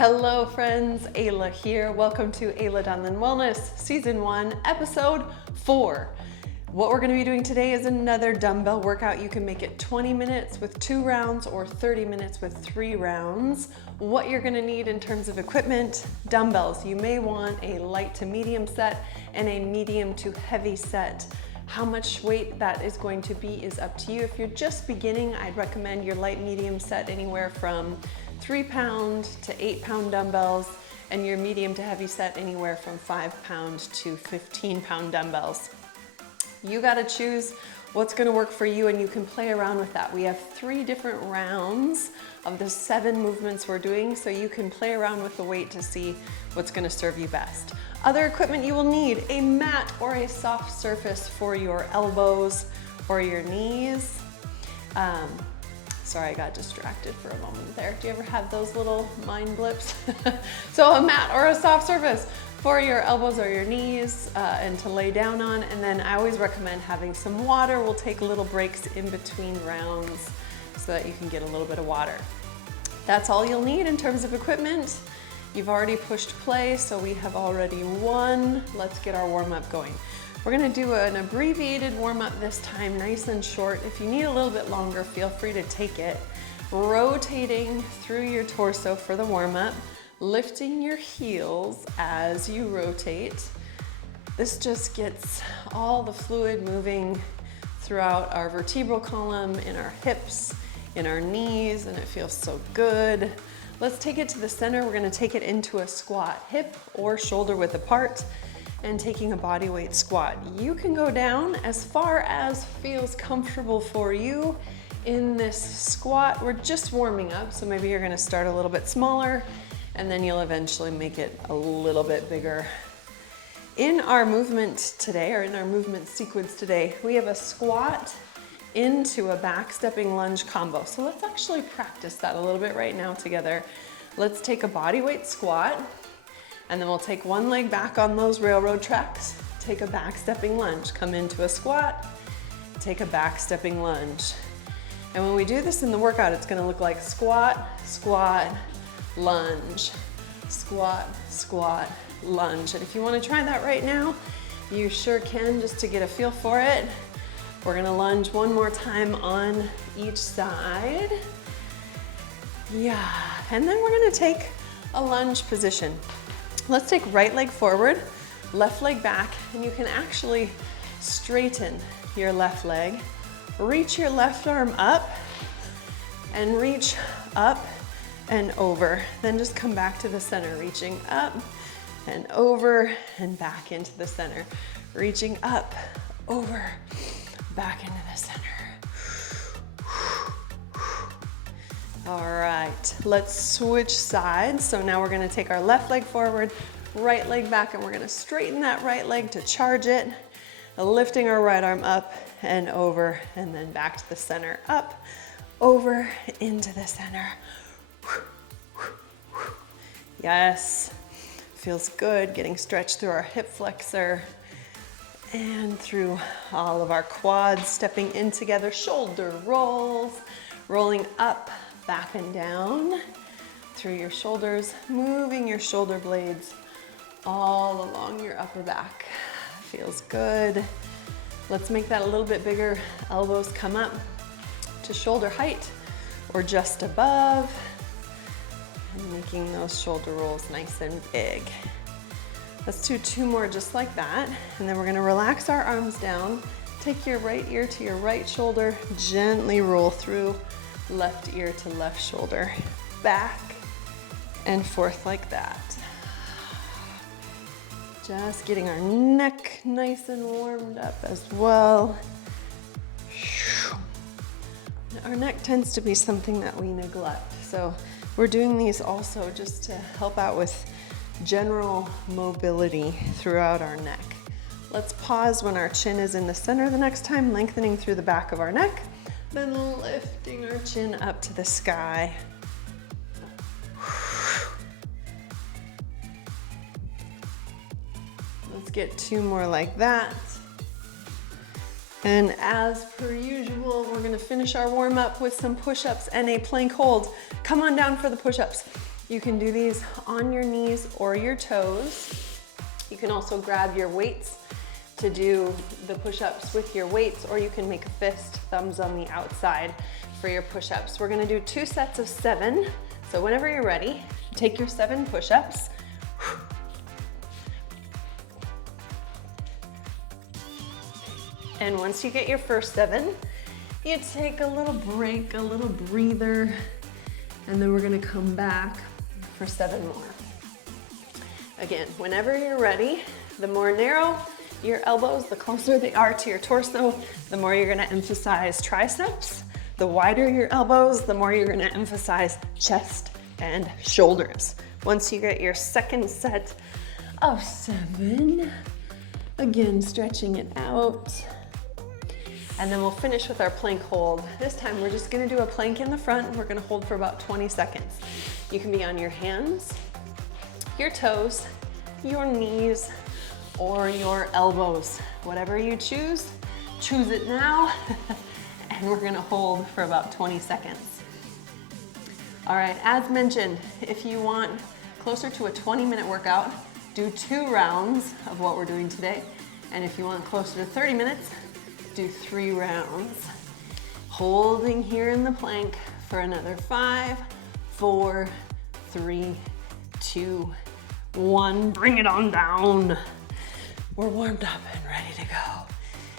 Hello friends, Ayla here. Welcome to Ayla Done Wellness, Season 1, Episode 4. What we're gonna be doing today is another dumbbell workout. You can make it 20 minutes with 2 rounds or 30 minutes with 3 rounds. What you're gonna need in terms of equipment, dumbbells. You may want a light to medium set and a medium to heavy set. How much weight that is going to be is up to you. If you're just beginning, I'd recommend your light medium set anywhere from 3-pound to 8-pound dumbbells, and your medium to heavy set anywhere from 5-pound to 15-pound dumbbells. You gotta choose what's gonna work for you, and you can play around with that. We have 3 different rounds of the 7 movements we're doing, so you can play around with the weight to see what's gonna serve you best. Other equipment you will need: a mat or a soft surface for your elbows or your knees. Sorry, I got distracted for a moment there. Do you ever have those little mind blips? So a mat or a soft surface for your elbows or your knees and to lay down on. And then I always recommend having some water. We'll take little breaks in between rounds so that you can get a little bit of water. That's all you'll need in terms of equipment. You've already pushed play, so we have already won. Let's get our warm-up going. We're gonna do an abbreviated warm-up this time, nice and short. If you need a little bit longer, feel free to take it. Rotating through your torso for the warm-up, lifting your heels as you rotate. This just gets all the fluid moving throughout our vertebral column, in our hips, in our knees, and it feels so good. Let's take it to the center. We're gonna take it into a squat, hip or shoulder width apart, and taking a body weight squat. You can go down as far as feels comfortable for you in this squat. We're just warming up, so maybe you're gonna start a little bit smaller and then you'll eventually make it a little bit bigger. In our movement today, or in our movement sequence today, we have a squat into a back stepping lunge combo. So let's actually practice that a little bit right now together. Let's take a body weight squat, and then we'll take one leg back on those railroad tracks, take a back stepping lunge, come into a squat, take a back stepping lunge. And when we do this in the workout, it's gonna look like squat, squat, lunge, squat, squat, lunge. And if you wanna try that right now, you sure can, just to get a feel for it. We're gonna lunge one more time on each side. Yeah, and then we're gonna take a lunge position. Let's take right leg forward, left leg back, and you can actually straighten your left leg. Reach your left arm up and reach up and over. Then just come back to the center, reaching up and over and back into the center. Reaching up, over, back into the center. All right, let's switch sides. So now we're gonna take our left leg forward, right leg back, and we're gonna straighten that right leg to charge it, lifting our right arm up and over, and then back to the center, up, over, into the center. Yes, feels good, getting stretched through our hip flexor and through all of our quads, stepping in together, shoulder rolls, rolling up, back and down through your shoulders, moving your shoulder blades all along your upper back. Feels good. Let's make that a little bit bigger. Elbows come up to shoulder height or just above, and making those shoulder rolls nice and big. Let's do 2 more just like that, and then we're gonna relax our arms down. Take your right ear to your right shoulder, gently roll through left ear to left shoulder, back and forth like that. Just getting our neck nice and warmed up as well. Our neck tends to be something that we neglect, so we're doing these also just to help out with general mobility throughout our neck. Let's pause when our chin is in the center the next time, lengthening through the back of our neck, then lifting our chin up to the sky. Let's get 2 more like that. And as per usual, we're gonna finish our warm up with some push-ups and a plank hold. Come on down for the push-ups. You can do these on your knees or your toes. You can also grab your weights to do the push-ups with your weights, or you can make a fist, thumbs on the outside for your push-ups. We're gonna do 2 sets of 7. So whenever you're ready, take your 7 push-ups. And once you get your first 7, you take a little break, a little breather, and then we're gonna come back for 7 more. Again, whenever you're ready, the more narrow your elbows, the closer they are to your torso, the more you're gonna emphasize triceps. The wider your elbows, the more you're gonna emphasize chest and shoulders. Once you get your second set of 7, again, stretching it out. And then we'll finish with our plank hold. This time we're just gonna do a plank in the front. We're gonna hold for about 20 seconds. You can be on your hands, your toes, your knees, or your elbows. Whatever you choose it now. And we're gonna hold for about 20 seconds. All right, as mentioned, if you want closer to a 20-minute workout, do 2 rounds of what we're doing today. And if you want closer to 30 minutes, do 3 rounds. Holding here in the plank for another 5, 4, 3, 2, 1. Bring it on down. We're warmed up and ready to go.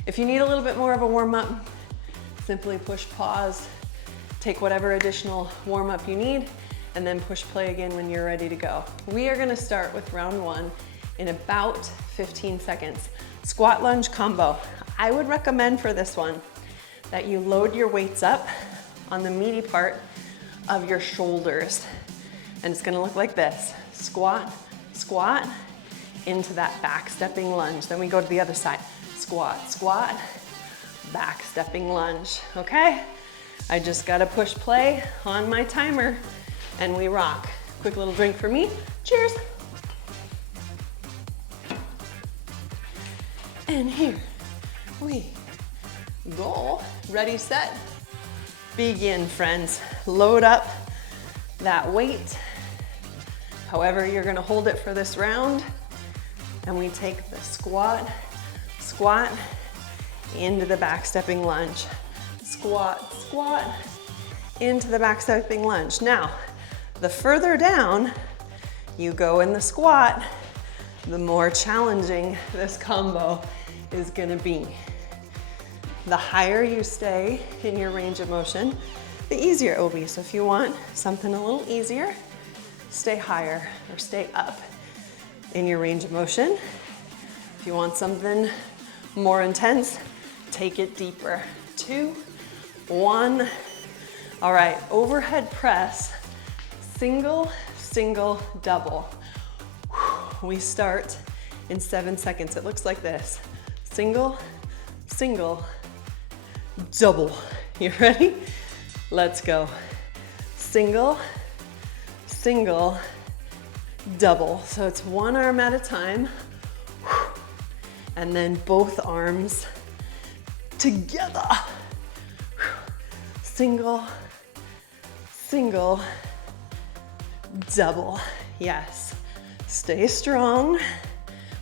If you need a little bit more of a warm up, simply push pause, take whatever additional warm up you need, and then push play again when you're ready to go. We are gonna start with round 1 in about 15 seconds. Squat lunge combo. I would recommend for this one that you load your weights up on the meaty part of your shoulders. And it's gonna look like this. Squat, squat, into that back stepping lunge. Then we go to the other side. Squat, squat, back stepping lunge, okay? I just gotta push play on my timer and we rock. Quick little drink for me. Cheers. And here we go. Ready, set, begin, friends. Load up that weight, however you're gonna hold it for this round. And we take the squat, squat, into the back stepping lunge. Squat, squat, into the back stepping lunge. Now, the further down you go in the squat, the more challenging this combo is gonna be. The higher you stay in your range of motion, the easier it will be. So if you want something a little easier, stay higher or stay up in your range of motion. If you want something more intense, take it deeper. 2, 1. All right, overhead press, single, single, double. We start in 7 seconds. It looks like this. Single, single, double. You ready? Let's go. Single, single, double. So it's 1 arm at a time. And then both arms together. Single, single, double. Yes. Stay strong.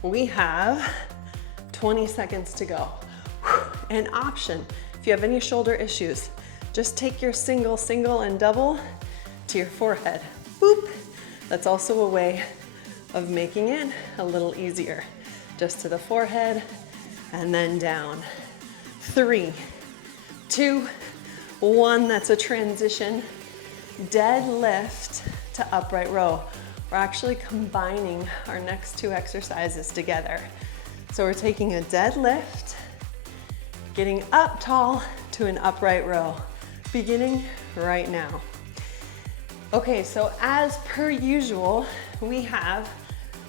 We have 20 seconds to go. An option, if you have any shoulder issues, just take your single, single, and double to your forehead. Boop. That's also a way of making it a little easier. Just to the forehead and then down. 3, 2, 1. That's a transition. Deadlift to upright row. We're actually combining our next 2 exercises together. So we're taking a deadlift, getting up tall to an upright row, beginning right now. Okay, so as per usual, we have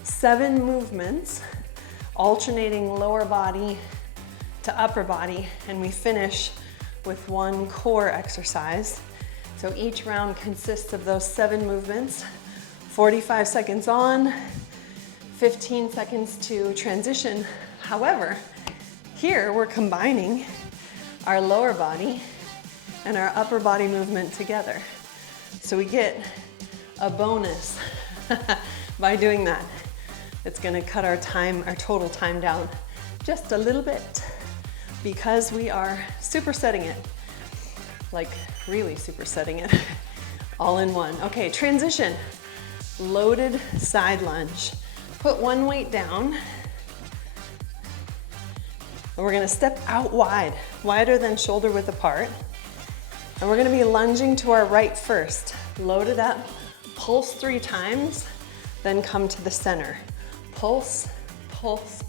7 movements, alternating lower body to upper body, and we finish with 1 core exercise. So each round consists of those 7 movements, 45 seconds on, 15 seconds to transition. However, here we're combining our lower body and our upper body movement together. So we get a bonus by doing that. It's gonna cut our time, our total time down just a little bit because we are supersetting it, like really supersetting it all in one. Okay, transition, loaded side lunge. Put one weight down, and we're gonna step out wide, wider than shoulder width apart. And we're gonna be lunging to our right first. Load it up, pulse 3 times, then come to the center. Pulse, pulse,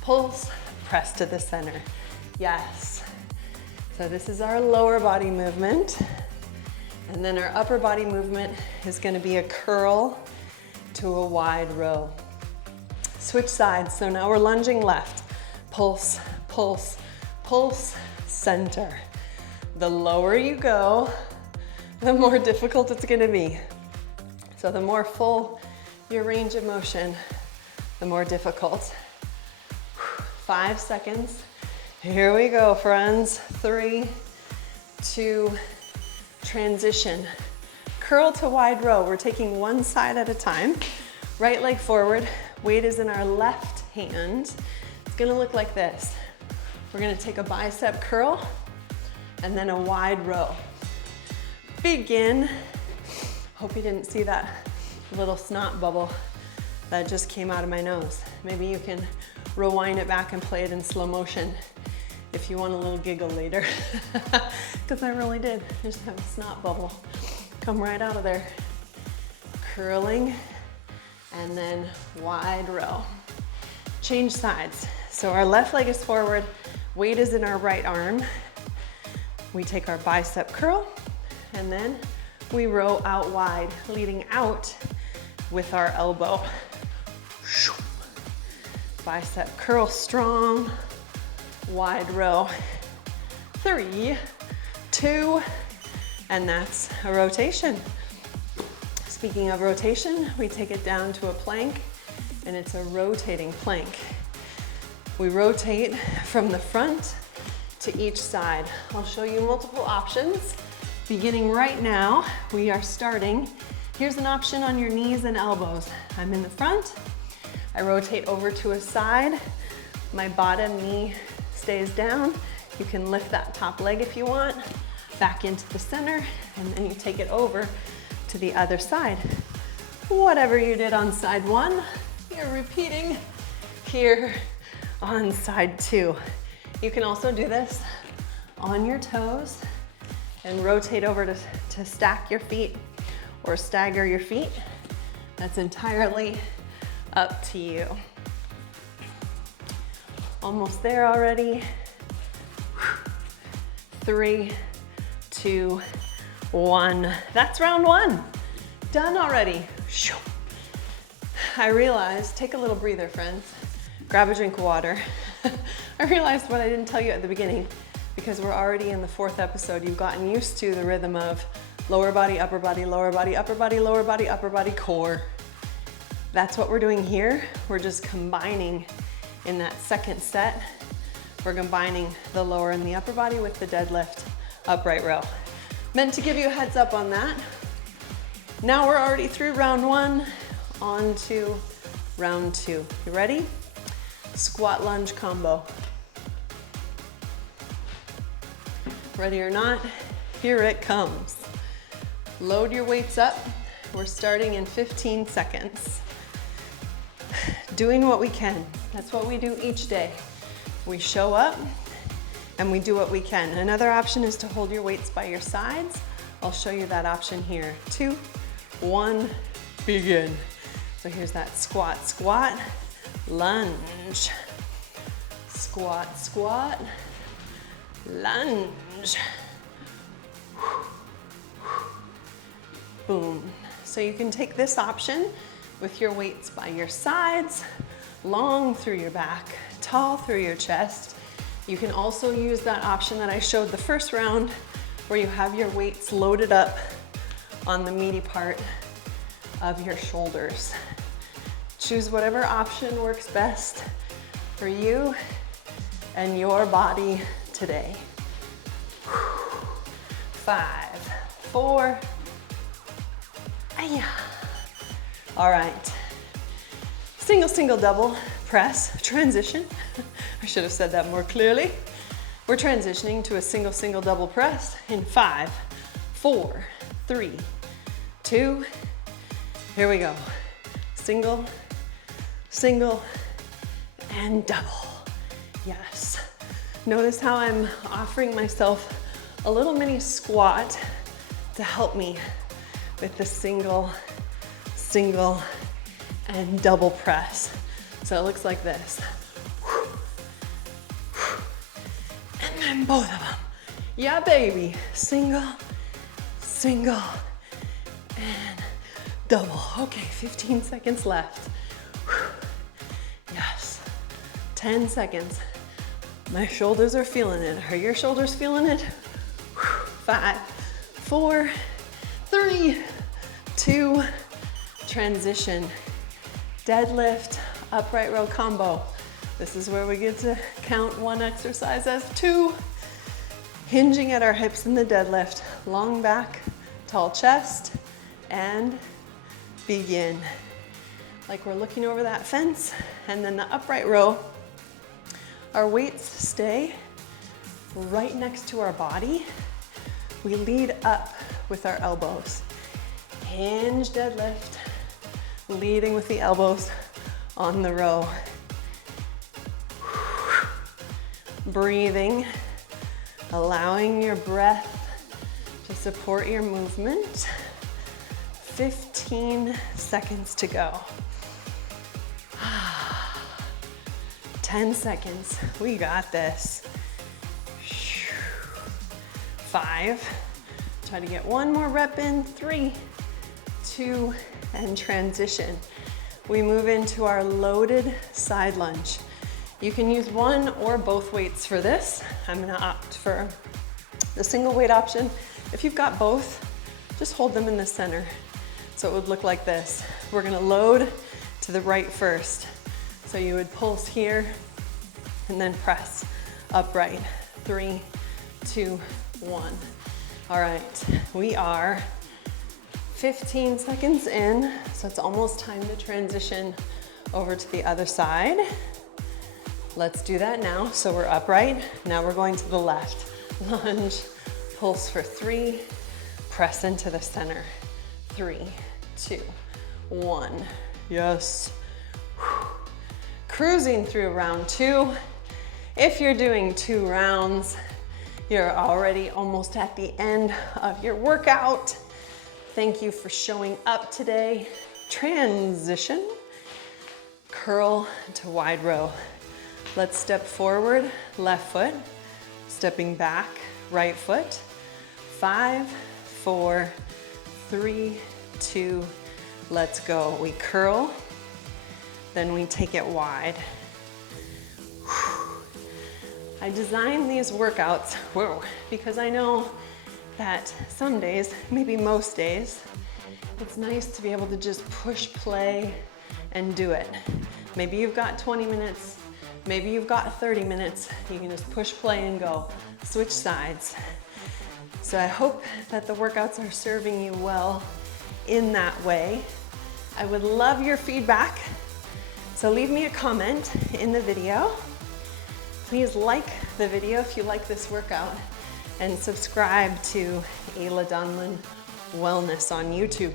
pulse, press to the center. Yes. So this is our lower body movement. And then our upper body movement is gonna be a curl to a wide row. Switch sides, so now we're lunging left. Pulse, pulse, pulse, center. The lower you go, the more difficult it's gonna be. So the more full your range of motion, the more difficult. 5 seconds. Here we go, friends. 3, 2, transition. Curl to wide row. We're taking one side at a time. Right leg forward. Weight is in our left hand. It's gonna look like this. We're gonna take a bicep curl and then a wide row. Begin. Hope you didn't see that little snot bubble that just came out of my nose. Maybe you can rewind it back and play it in slow motion if you want a little giggle later. Because I really did just have a snot bubble come right out of there. Curling and then wide row. Change sides. So our left leg is forward, weight is in our right arm. We take our bicep curl and then we row out wide, leading out with our elbow. Bicep curl strong, wide row. 3, 2, and that's a rotation. Speaking of rotation, we take it down to a plank, and it's a rotating plank. We rotate from the front to each side. I'll show you multiple options. Beginning right now, we are starting. Here's an option on your knees and elbows. I'm in the front. I rotate over to a side. My bottom knee stays down. You can lift that top leg if you want, back into the center, and then you take it over to the other side. Whatever you did on side 1, you're repeating here on side 2. You can also do this on your toes and rotate over to stack your feet or stagger your feet. That's entirely up to you. Almost there already. 3, 2, 1. That's round 1. Done already. I realized, take a little breather, friends. Grab a drink of water. I realized what I didn't tell you at the beginning, because we're already in the 4th episode. You've gotten used to the rhythm of lower body, upper body, lower body, upper body, lower body, upper body, core. That's what we're doing here. We're just combining in that second set. We're combining the lower and the upper body with the deadlift upright row. Meant to give you a heads up on that. Now we're already through round 1, on to round 2. You ready? Squat lunge combo. Ready or not, here it comes. Load your weights up. We're starting in 15 seconds. Doing what we can. That's what we do each day. We show up and we do what we can. Another option is to hold your weights by your sides. I'll show you that option here. 2, 1, begin. So here's that squat, squat, lunge. Squat, squat, lunge. Boom. So you can take this option with your weights by your sides, long through your back, tall through your chest. You can also use that option that I showed the first round, where you have your weights loaded up on the meaty part of your shoulders. Choose whatever option works best for you and your body today. 5, 4, All right. Single, single, double press transition. I should have said that more clearly. We're transitioning to a single, single, double press in 5, 4, 3, 2. Here we go. Single, single, and double. Yes. Notice how I'm offering myself a little mini squat to help me with the single, single, and double press. So it looks like this. And then both of them. Yeah, baby. Single, single, and double. Okay, 15 seconds left. Yes. 10 seconds. My shoulders are feeling it. Are your shoulders feeling it? 5, 4, 3, 2, transition. Deadlift, upright row combo. This is where we get to count one exercise as 2. Hinging at our hips in the deadlift. Long back, tall chest, and begin. Like we're looking over that fence, and then the upright row. Our weights stay right next to our body. We lead up with our elbows. Hinge deadlift, leading with the elbows on the row. Breathing, allowing your breath to support your movement. 15 seconds to go. 10 seconds, we got this. 5, try to get one more rep in. 3, 2, and transition. We move into our loaded side lunge. You can use one or both weights for this. I'm gonna opt for the single weight option. If you've got both, just hold them in the center. So it would look like this. We're gonna load to the right first. So you would pulse here and then press upright. 3, 2, 1. All right, we are 15 seconds in, so it's almost time to transition over to the other side. Let's do that now. So we're upright. Now we're going to the left. Lunge, pulse for 3, press into the center. 3, 2, 1. Yes. Cruising through round 2. If you're doing 2 rounds, you're already almost at the end of your workout. Thank you for showing up today. Transition, curl to wide row. Let's step forward, left foot, stepping back, right foot. 5, 4, 3, 2, let's go. We curl, then we take it wide. I designed these workouts, because I know that some days, maybe most days, it's nice to be able to just push play and do it. Maybe you've got 20 minutes, maybe you've got 30 minutes. You can just push play and go. Switch sides. So I hope that the workouts are serving you well in that way. I would love your feedback. So leave me a comment in the video. Please like the video if you like this workout, and subscribe to Ayla Donlan Wellness on YouTube.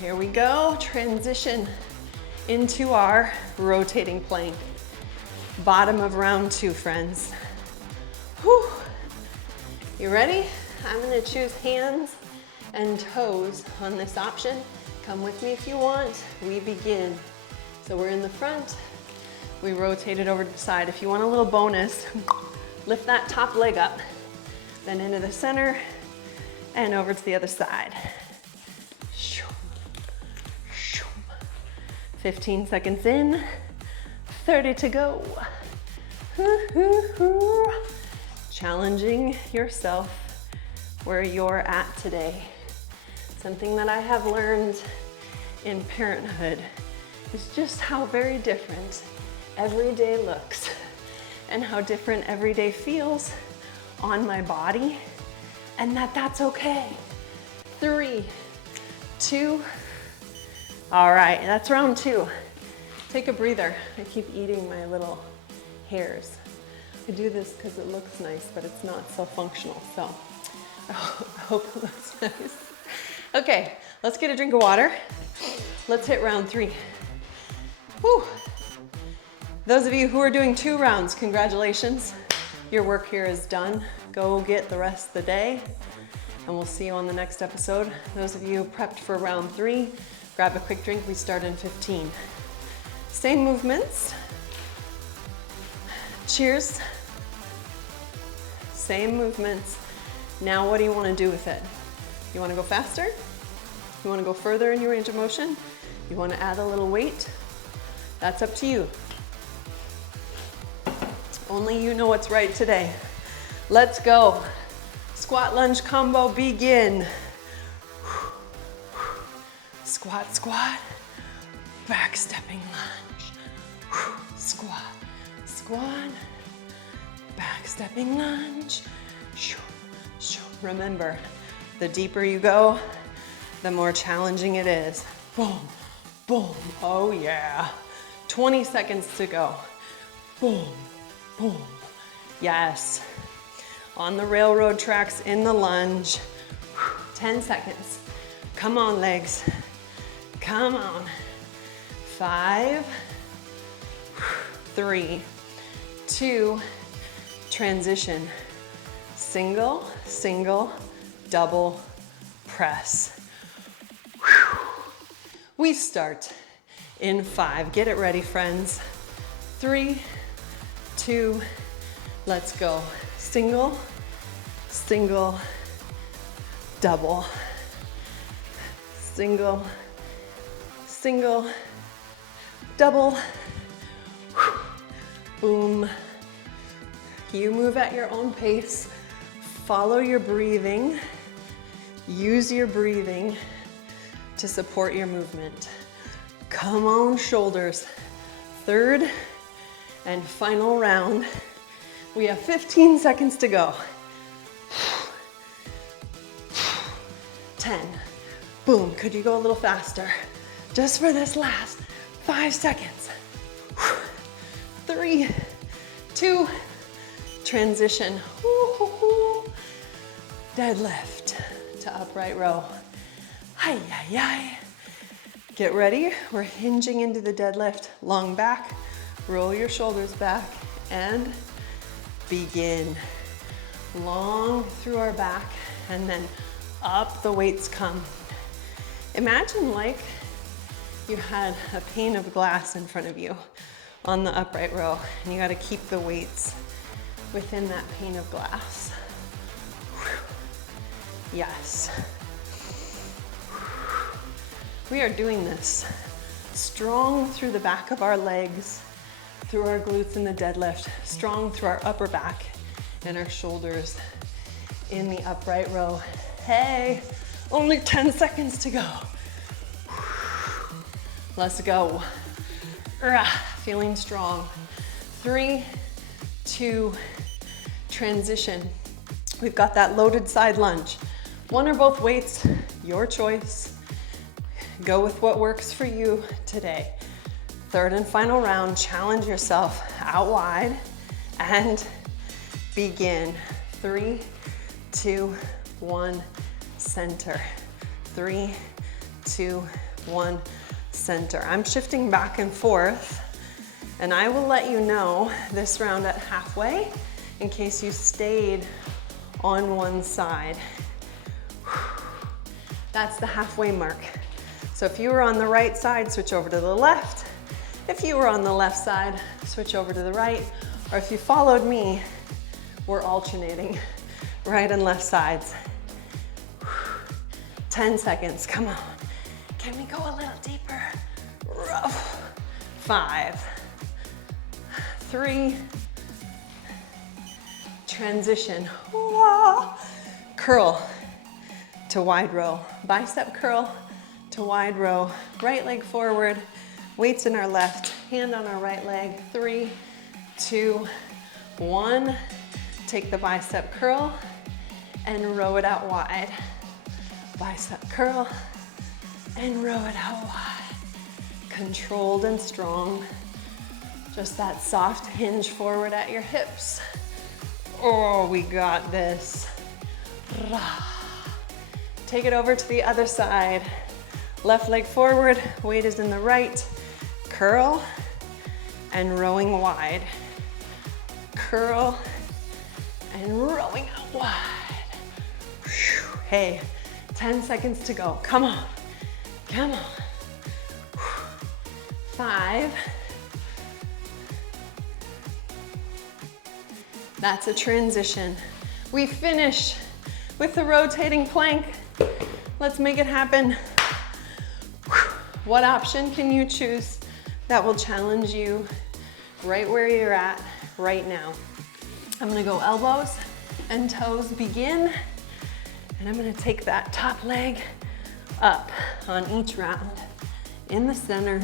Here we go, transition into our rotating plank. Bottom of round 2, friends. Whew. You ready? I'm gonna choose hands and toes on this option. Come with me if you want. We begin. So we're in the front. We rotate it over to the side. If you want a little bonus, lift that top leg up, then into the center and over to the other side. 15 seconds in, 30 to go. Challenging yourself where you're at today. Something that I have learned in parenthood is just how very different every day looks and how different every day feels on my body, and that's okay. 3, 2, All right, that's round 2. Take a breather. I keep eating my little hairs. I do this because it looks nice, but it's not so functional, so I hope it looks nice. Okay, let's get a drink of water. Let's hit round 3. Whew. Those of you who are doing 2 rounds, congratulations. Your work here is done. Go get the rest of the day, and we'll see you on the next episode. Those of you prepped for round 3, grab a quick drink. We start in 15. Same movements. Cheers. Same movements. Now what do you want to do with it? You want to go faster? You want to go further in your range of motion? You want to add a little weight? That's up to you. Only you know what's right today. Let's go. Squat lunge combo begin. Squat, squat, back stepping lunge. Squat, squat, back stepping lunge. Remember, the deeper you go, the more challenging it is. Boom, boom, oh yeah. 20 seconds to go. Boom, boom, yes. On the railroad tracks in the lunge. 10 seconds. Come on, legs. Come on. 5, 3, 2, transition. Single, single, double, press. We start in 5. Get it ready, friends. 3, 2, let's go. Single, single, double. Single, single, double. Boom. You move at your own pace. Follow your breathing. Use your breathing to support your movement. Come on, shoulders. 3rd and final round. We have 15 seconds to go. 10. Boom. Could you go a little faster? Just for this last 5 seconds. 3, 2, transition. Deadlift to upright row. Hi, hi, hi. Get ready. We're hinging into the deadlift. Long back. Roll your shoulders back and begin. Long through our back and then up the weights come. Imagine like you had a pane of glass in front of you on the upright row, and you got to keep the weights within that pane of glass. Yes. We are doing this strong through the back of our legs, through our glutes in the deadlift, strong through our upper back and our shoulders in the upright row. Hey, only 10 seconds to go. Let's go. Feeling strong. 3, 2, transition. We've got that loaded side lunge. One or both weights, your choice. Go with what works for you today. 3rd and final round, challenge yourself out wide and begin. 3, 2, 1, center. 3, 2, 1, center. I'm shifting back and forth, and I will let you know this round at halfway in case you stayed on one side. That's the halfway mark. So if you were on the right side, switch over to the left. If you were on the left side, switch over to the right. Or if you followed me, we're alternating right and left sides. 10 seconds, come on. Can we go a little deeper? Rough. 5, 3, transition. Curl to wide row. Bicep curl to wide row. Right leg forward, weights in our left, hand on our right leg. 3, 2, 1. Take the bicep curl and row it out wide. Bicep curl and row it out wide. controlled and strong. Just that soft hinge forward at your hips. Oh, we got this. Take it over to the other side. Left leg forward, weight is in the right. Curl and rowing wide. Curl and rowing out wide. Hey, 10 seconds to go. Come on, come on. 5. That's a transition. We finish with the rotating plank. Let's make it happen. What option can you choose that will challenge you right where you're at right now? I'm gonna go elbows and toes begin, and I'm gonna take that top leg up on each round. In the center,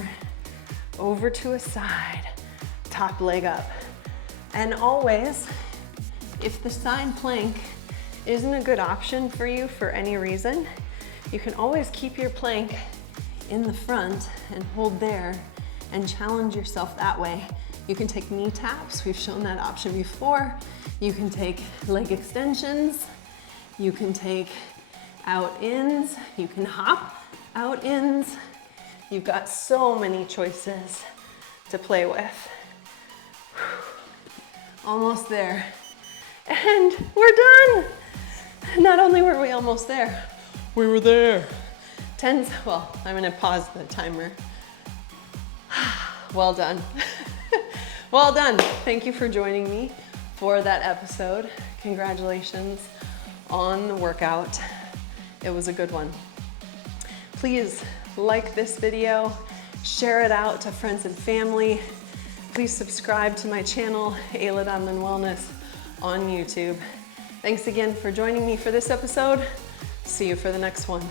over to a side, top leg up. And always, if the side plank isn't a good option for you for any reason, you can always keep your plank in the front and hold there and challenge yourself that way. You can take knee taps, we've shown that option before. You can take leg extensions, you can take out ins, you can hop out ins. You've got so many choices to play with. Almost there. And we're done. Not only were we almost there, we were there. Well, I'm gonna pause the timer. Well done. Well done. Thank you for joining me for that episode. Congratulations on the workout. It was a good one. Please like this video, share it out to friends and family. Please subscribe to my channel, Ayla Donovan Wellness, on YouTube. Thanks again for joining me for this episode. See you for the next one.